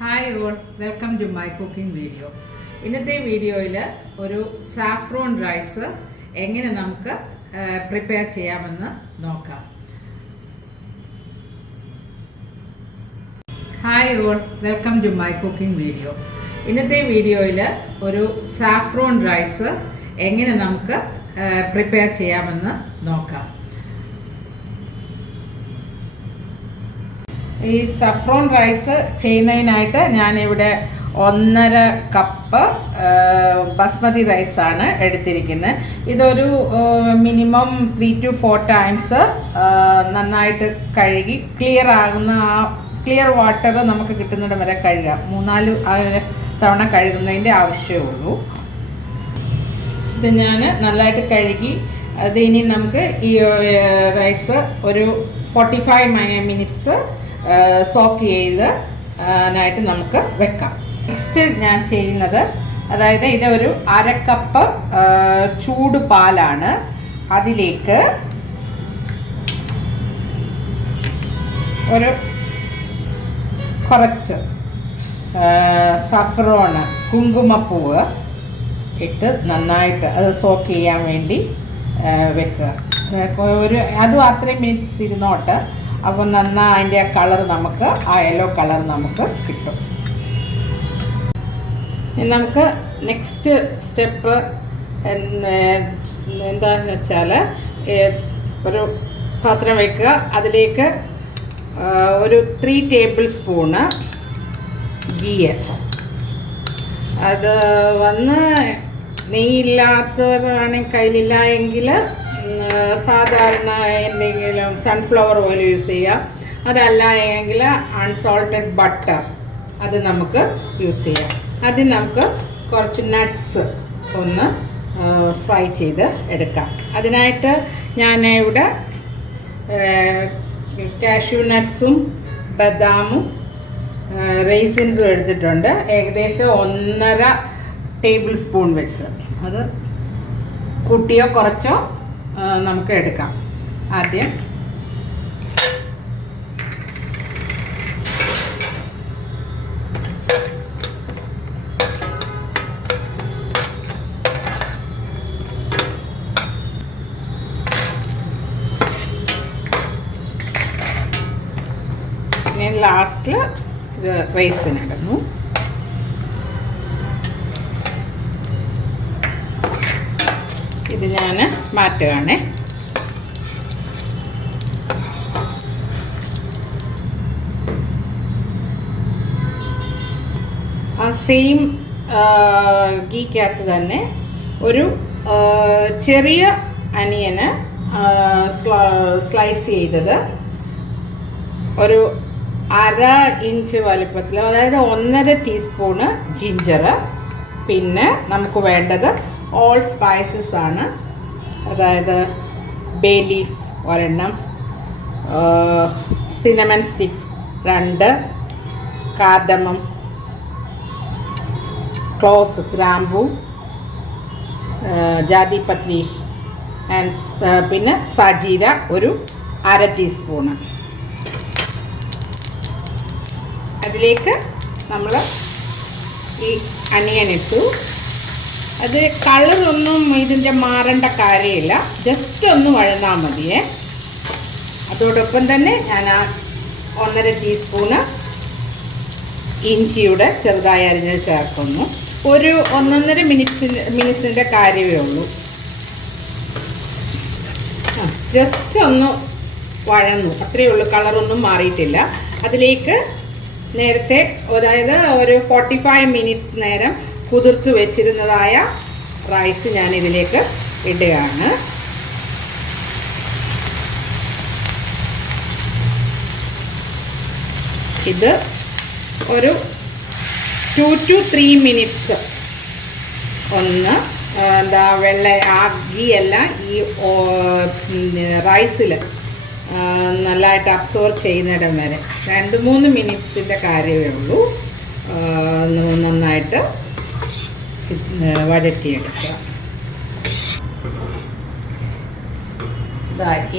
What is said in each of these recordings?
Hi all, welcome to my cooking video. ഇന്നത്തെ വീഡിയോയിൽ ഒരു സാഫ്രോൺ റൈസ് എങ്ങനെ നമുക്ക് പ്രിപ്പയർ ചെയ്യാമെന്ന് നോക്കാം. Hi all, welcome to my cooking video. ഇന്നത്തെ വീഡിയോയിൽ ഒരു സാഫ്രോൺ റൈസ് എങ്ങനെ നമുക്ക് പ്രിപ്പയർ ചെയ്യാമെന്ന് നോക്കാം. ഈ സഫ്രോൺ റൈസ് ചെയ്യുന്നതിനായിട്ട് ഞാനിവിടെ 1.5 കപ്പ് ബസ്മതി റൈസാണ് എടുത്തിരിക്കുന്നത്. ഇതൊരു മിനിമം 3 to 4 ടൈംസ് നന്നായിട്ട് കഴുകി ക്ലിയർ വാട്ടർ നമുക്ക് കിട്ടുന്നിടം വരെ കഴുകാം. 3-4 തവണ കഴുകുന്നതിൻ്റെ ആവശ്യമേ ഉള്ളൂ. ഇത് ഞാൻ നല്ലതായിട്ട് കഴുകി അത് ഇനി നമുക്ക് ഈ റൈസ് ഒരു 45 മിനിറ്റ്സ് സോക്ക് ചെയ്ത് നമുക്ക് വെക്കാം. നെക്സ്റ്റ് ഞാൻ ചെയ്യുന്നത്, അതായത് ഇത് ഒരു 1/2 കപ്പ് ചൂട് പാലാണ്. അതിലേക്ക് ഒരു കുറച്ച് സഫ്രോണ് കുങ്കുമപ്പൂവ് ഇട്ട് നന്നായിട്ട് അത് സോക്ക് ചെയ്യാൻ വേണ്ടി വെക്കുക. അതും അത്രയും മിനിറ്റ്സ് ഇരുന്നോട്ട്. അപ്പോൾ നന്നായി അതിൻ്റെ കളർ നമുക്ക് യെല്ലോ കളർ നമുക്ക് കിട്ടും. നമുക്ക് നെക്സ്റ്റ് സ്റ്റെപ്പ് എന്താണെന്ന് വെച്ചാൽ, ഒരു പാത്രം വയ്ക്കുക. അതിലേക്ക് ഒരു 3 ടേബിൾ സ്പൂണ് ഗീ. അത് നെയ്യില്ലാത്തവരാണെങ്കിൽ കയ്യിലില്ല എങ്കിൽ സാധാരണ എന്തെങ്കിലും സൺഫ്ലവർ ഓയിൽ യൂസ് ചെയ്യാം. അതല്ല എങ്കിൽ അൺസോൾട്ടഡ് ബട്ടർ അത് നമുക്ക് യൂസ് ചെയ്യാം. അതിന് നമുക്ക് കുറച്ച് നട്ട്സ് ഒന്ന് ഫ്രൈ ചെയ്ത് എടുക്കാം. അതിനായിട്ട് ഞാൻ ഇവിടെ കാഷ്യൂ നട്ട്സും ബദാമും റൈസിൻസും എടുത്തിട്ടുണ്ട്. ഏകദേശം 1.5 ടേബിൾ സ്പൂൺ വെച്ച്. അത് കൂട്ടിയോ കുറച്ചോ നമുക്ക് എടുക്കാം. ആദ്യം ലാസ്റ്റിൽ ഇത് റൈസിനിടുന്നു. ഇത് ഞാൻ മാറ്റുകയാണ്. ആ സെയിം ഗീക്കകത്ത് തന്നെ ഒരു ചെറിയ അനിയന് സ്ലൈസ് ചെയ്തത് ഒരു 1/2 ഇഞ്ച് വലിപ്പത്തിൽ, അതായത് 1.5 ടീസ്പൂണ് ജിഞ്ചർ. പിന്നെ നമുക്ക് വേണ്ടത് ഓൾ സ്പൈസസ് ആണ്. അതായത് bay leaf 1, cinnamon sticks 2, cardamom, close, ഗ്രാമ്പൂ, ജാതിപത്രി പിന്നെ സജീര ഒരു 1/2 ടീസ്പൂണ്. അതിലേക്ക് നമ്മൾ ഈ അനിയൻ ഇട്ടു. അത് കളറൊന്നും ഇതിൻ്റെ മാറേണ്ട കാര്യമില്ല, ജസ്റ്റ് ഒന്ന് വഴന്നാൽ മതിയേ. അതോടൊപ്പം തന്നെ ഞാൻ 1.5 ടീസ്പൂണ് ഇഞ്ചിയുടെ ചെറുതായി അരിഞ്ഞ് ചേർക്കുന്നു. ഒരു 1.5 മിനിറ്റ്സിൻ്റെ കാര്യമേ ഉള്ളൂ. ജസ്റ്റ് ഒന്ന് വഴന്നു, അത്രയേ ഉള്ളൂ, കളറൊന്നും മാറിയിട്ടില്ല. അതിലേക്ക് നേരത്തെ, അതായത് ഒരു 45 മിനിറ്റ്സ് നേരം കുതിർത്ത് വെച്ചിരുന്നതായ റൈസ് ഞാൻ ഇതിലേക്ക് ഇടുകയാണ്. ഇത് ഒരു 2 to 3 മിനിറ്റ്സ് ഒന്ന് ആ ഗീ എല്ലാം ഈ റൈസിൽ നല്ലതായിട്ട് അബ്സോർബ് ചെയ്യുന്നിടം വരെ 2-3 മിനിറ്റ്സിൻ്റെ കാര്യമേ ഉള്ളൂ. നന്നായിട്ട് വഴറ്റിയെടുക്കുക.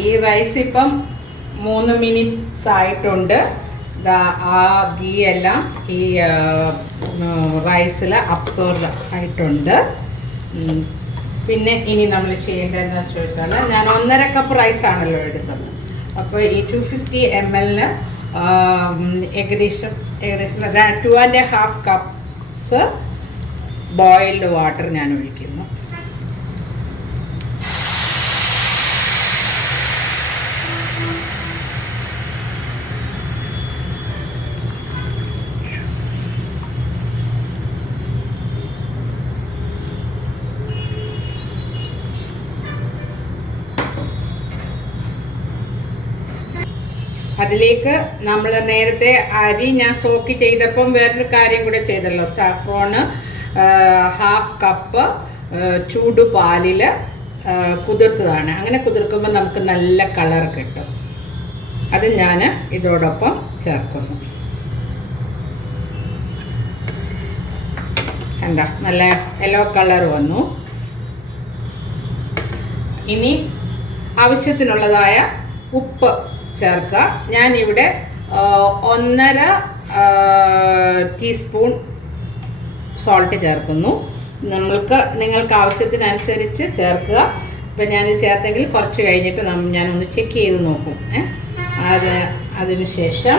ഈ റൈസ് ഇപ്പം 3 മിനിറ്റ്സ് ആയിട്ടുണ്ട്. ആ ഗീ എല്ലാം ഈ റൈസിൽ അബ്സോർബ് ആയിട്ടുണ്ട്. പിന്നെ ഇനി നമ്മൾ ചെയ്യേണ്ടതെന്ന് ചോദിച്ചാൽ ഞാൻ 1.5 കപ്പ് റൈസാണല്ലോ എടുത്തത്. അപ്പോൾ ഈ 250 ml ഏകദേശം 2.5 കപ്സ് ബോയിൽഡ് വാട്ടർ ഞാൻ ഒഴിക്കുന്നു. അതിലേക്ക് നമ്മൾ നേരത്തെ അരി ഞാൻ സോക്ക് ചെയ്തപ്പം വേറൊരു കാര്യം കൂടെ ചെയ്തല്ലോ. സാഫ്രോണ് 1/2 കപ്പ് ചൂടുപാലിൽ കുതിർത്തതാണ്. അങ്ങനെ കുതിർക്കുമ്പോൾ നമുക്ക് നല്ല കളർ കിട്ടും. അത് ഞാൻ ഇതോടൊപ്പം ചേർക്കുന്നു. കണ്ട നല്ല യെല്ലോ കളർ വന്നു. ഇനി ആവശ്യത്തിനുള്ളതായ ഉപ്പ് ചേർക്കുക. ഞാനിവിടെ 1.5 ടീസ്പൂൺ സോൾട്ട് ചേർക്കുന്നു. നിങ്ങൾക്ക് ആവശ്യത്തിനനുസരിച്ച് ചേർക്കുക. ഇപ്പം ഞാൻ ചേർത്തെങ്കിൽ കുറച്ച് കഴിഞ്ഞിട്ട് ഞാനൊന്ന് ചെക്ക് ചെയ്ത് നോക്കും. അതിനുശേഷം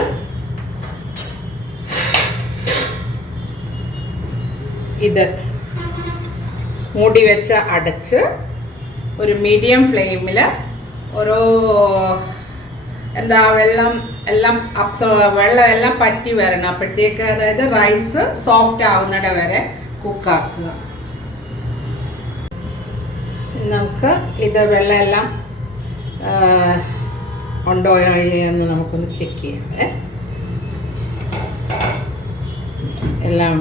ഇത് മൂടി വെച്ച് അടച്ച് ഒരു മീഡിയം ഫ്ലെയിമിൽ വെള്ളം എല്ലാം പറ്റി വരണം. അപ്പോഴത്തേക്ക് അതായത് റൈസ് സോഫ്റ്റ് ആവുന്നിട വരെ കുക്കാക്കുക. നമുക്ക് ഇത് വെള്ളം എല്ലാം ഉണ്ടോ എന്ന് നമുക്കൊന്ന് ചെക്ക് ചെയ്യാം.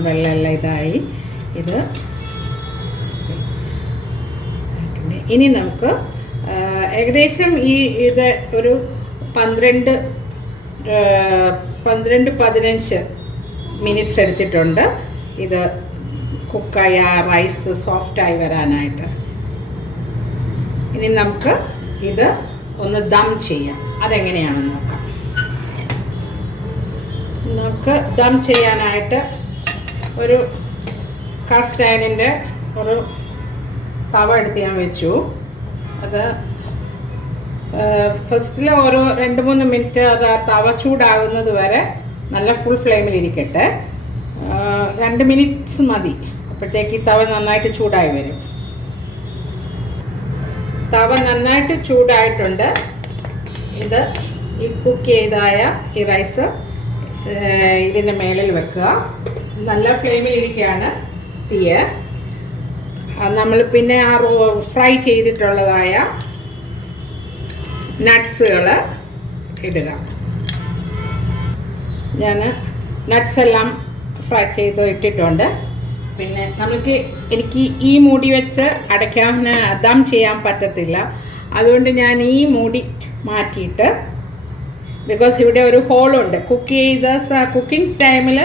വെള്ളം ഇതായി. ഇനി നമുക്ക് ഏകദേശം ഇത് ഒരു 12-15 മിനിറ്റ്സ് എടുത്തിട്ടുണ്ട് ഇത് കുക്കായ റൈസ് സോഫ്റ്റായി വരാനായിട്ട്. ഇനി നമുക്ക് ഇത് ഒന്ന് ദം ചെയ്യാം. അതെങ്ങനെയാണെന്ന് നോക്കാം. നമുക്ക് ദം ചെയ്യാനായിട്ട് ഒരു കാസ്റ്റ് അയണിൻ്റെ ഒരു തവ എടുത്ത് ഞാൻ വെച്ചു. അത് ഫസ്റ്റിൽ 2-3 മിനിറ്റ് അത് തവ ചൂടാകുന്നത് വരെ നല്ല ഫുൾ ഫ്ലെയിമിലിരിക്കട്ടെ. 2 മിനിറ്റ്സ് മതി. അപ്പോഴത്തേക്ക് ഈ തവ നന്നായിട്ട് ചൂടായി വരും. തവ നന്നായിട്ട് ചൂടായിട്ടുണ്ട്. ഇത് ഈ കുക്ക് ചെയ്തായ ഈ റൈസ് ഇതിൻ്റെ മേളിൽ വെക്കുക. നല്ല ഫ്ലെയിമിലിരിക്കുകയാണ് തീയ. നമ്മൾ പിന്നെ ഫ്രൈ ചെയ്തിട്ടുള്ളതായ നട്ട്സുകൾ ഇടുക. ഞാൻ നട്ട്സ് എല്ലാം ഫ്രൈ ചെയ്ത് ഇട്ടിട്ടുണ്ട്. പിന്നെ എനിക്ക് ഈ മൂടി വെച്ച് ദം ചെയ്യാൻ പറ്റത്തില്ല. അതുകൊണ്ട് ഞാൻ ഈ മൂടി മാറ്റിയിട്ട്, ബിക്കോസ് ഇവിടെ ഒരു ഹോളുണ്ട്, കുക്കിംഗ് ടൈമിൽ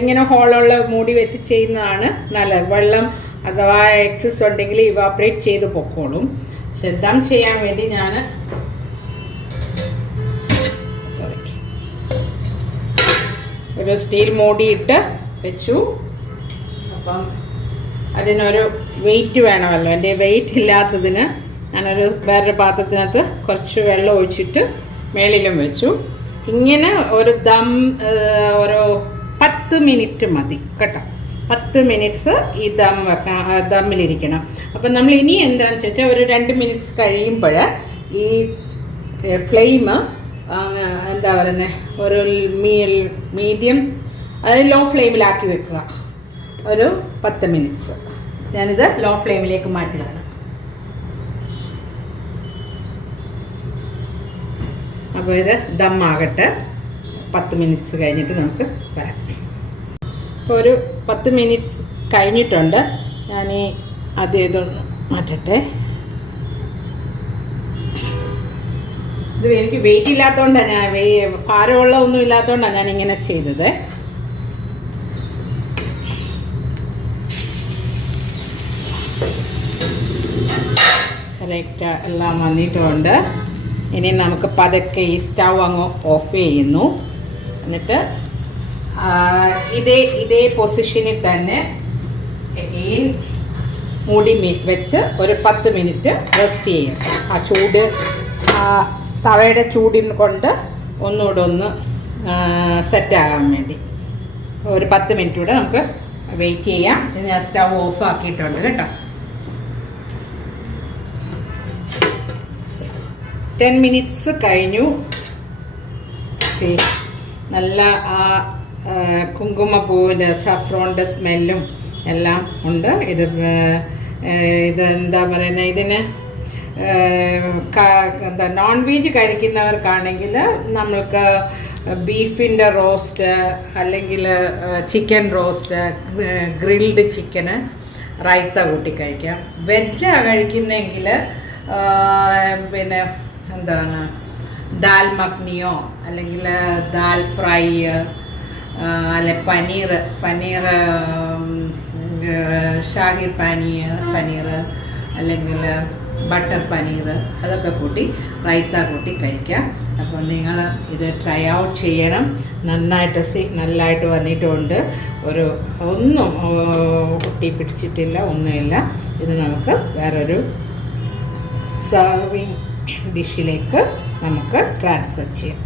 ഇങ്ങനെ ഹോളുള്ള മൂടി വെച്ച് ചെയ്യുന്നതാണ് നല്ലത്. വെള്ളം അഥവാ എക്സസ് ഉണ്ടെങ്കിൽ ഇവാപ്പറേറ്റ് ചെയ്ത് പൊക്കോളും. പക്ഷെ ദം ചെയ്യാൻ വേണ്ടി ഞാൻ ഒരു സ്റ്റീൽ മൂടി ഇട്ട് വെച്ചു. അപ്പം അതിനൊരു വെയിറ്റ് വേണമല്ലോ. എൻ്റെ വെയിറ്റ് ഇല്ലാത്തതിന് ഞാനൊരു വേറൊരു പാത്രത്തിനകത്ത് കുറച്ച് വെള്ളം ഒഴിച്ചിട്ട് മേളിലും വെച്ചു. ഇങ്ങനെ ഒരു ഒരു 10 മിനിറ്റ് മതി കേട്ടോ. 10 മിനിറ്റ്സ് ഈ ദമ്മിലിരിക്കണം. അപ്പം നമ്മൾ ഇനി എന്താണെന്ന് വെച്ചാൽ ഒരു 2 മിനിറ്റ്സ് കഴിയുമ്പോൾ ഈ ഫ്ലെയിം എന്താ പറയുന്നത്, ഒരു മീഡിയം അതായത് ലോ ഫ്ലെയിമിലാക്കി വെക്കുക. ഒരു 10 മിനിറ്റ്സ് ഞാനിത് ലോ ഫ്ലെയിമിലേക്ക് മാറ്റുകയാണ്. അപ്പോൾ ഇത് ദമ്മാകട്ടെ. 10 മിനിറ്റ്സ് കഴിഞ്ഞിട്ട് നമുക്ക് വരാം. ഇപ്പോൾ ഒരു 10 മിനിറ്റ്സ് കഴിഞ്ഞിട്ടുണ്ട്. ഞാൻ ഇതൊന്ന് മാറ്റട്ടെ. ഇത് എനിക്ക് വെയിറ്റ് ഇല്ലാത്തതുകൊണ്ടാണ്, ഭാരമുള്ള ഒന്നും ഇല്ലാത്തതുകൊണ്ടാണ് ഞാനിങ്ങനെ ചെയ്തത്. കറക്റ്റ് എല്ലാം വന്നിട്ടുണ്ട്. ഇനി നമുക്ക് പതുക്കെ ഈ സ്റ്റൗ അങ്ങ് ഓഫ് ചെയ്യുന്നു. എന്നിട്ട് ഇതേ പൊസിഷനിൽ തന്നെ ഈ മൂടി വെച്ച് ഒരു 10 മിനിറ്റ് റെസ്റ്റ് ചെയ്യും. ആ ചൂട് തവയുടെ ചൂടിൽ കൊണ്ട് ഒന്നുകൂടെ ഒന്ന് സെറ്റാകാൻ വേണ്ടി ഒരു 10 മിനിറ്റ് കൂടെ നമുക്ക് വെയിറ്റ് ചെയ്യാം. ഞാൻ സ്റ്റവ് ഓഫ് ആക്കിയിട്ടുണ്ട് കേട്ടോ. 10 മിനിറ്റ്സ് കഴിഞ്ഞു. നല്ല ആ കുങ്കുമപ്പൂവിൻ്റെ സഫ്രോണിൻ്റെ സ്മെല്ലും എല്ലാം ഉണ്ട്. ഇതെന്താ പറയുന്നത്, ഇതിന് എന്താ നോൺ വെജ് കഴിക്കുന്നവർക്കാണെങ്കിൽ നമ്മൾക്ക് ബീഫിൻ്റെ റോസ്റ്റ് അല്ലെങ്കിൽ ചിക്കൻ റോസ്റ്റ്, ഗ്രിൽഡ് ചിക്കന് റൈത്ത കൂട്ടി കഴിക്കാം. വെജാണ് കഴിക്കുന്നെങ്കിൽ പിന്നെ എന്താണ് ദാൽ മഖ്നിയോ അല്ലെങ്കിൽ ദാൽ ഫ്രൈ അല്ലെ പനീർ ഷാഹി പനീർ അല്ലെങ്കിൽ ബട്ടർ പനീർ അതൊക്കെ കൂട്ടി റൈത്ത കൂട്ടി കഴിക്കാം. അപ്പോൾ നിങ്ങൾ ഇത് ട്രൈ ഔട്ട് ചെയ്യണം. നല്ലതായിട്ട് വന്നിട്ടുണ്ട്. ഒന്നും ഒട്ടി പിടിച്ചിട്ടില്ല, ഒന്നുമില്ല. ഇത് നമുക്ക് വേറൊരു സർവിങ് ഡിഷിലേക്ക് നമുക്ക് ട്രാൻസ്ഫർ ചെയ്യാം.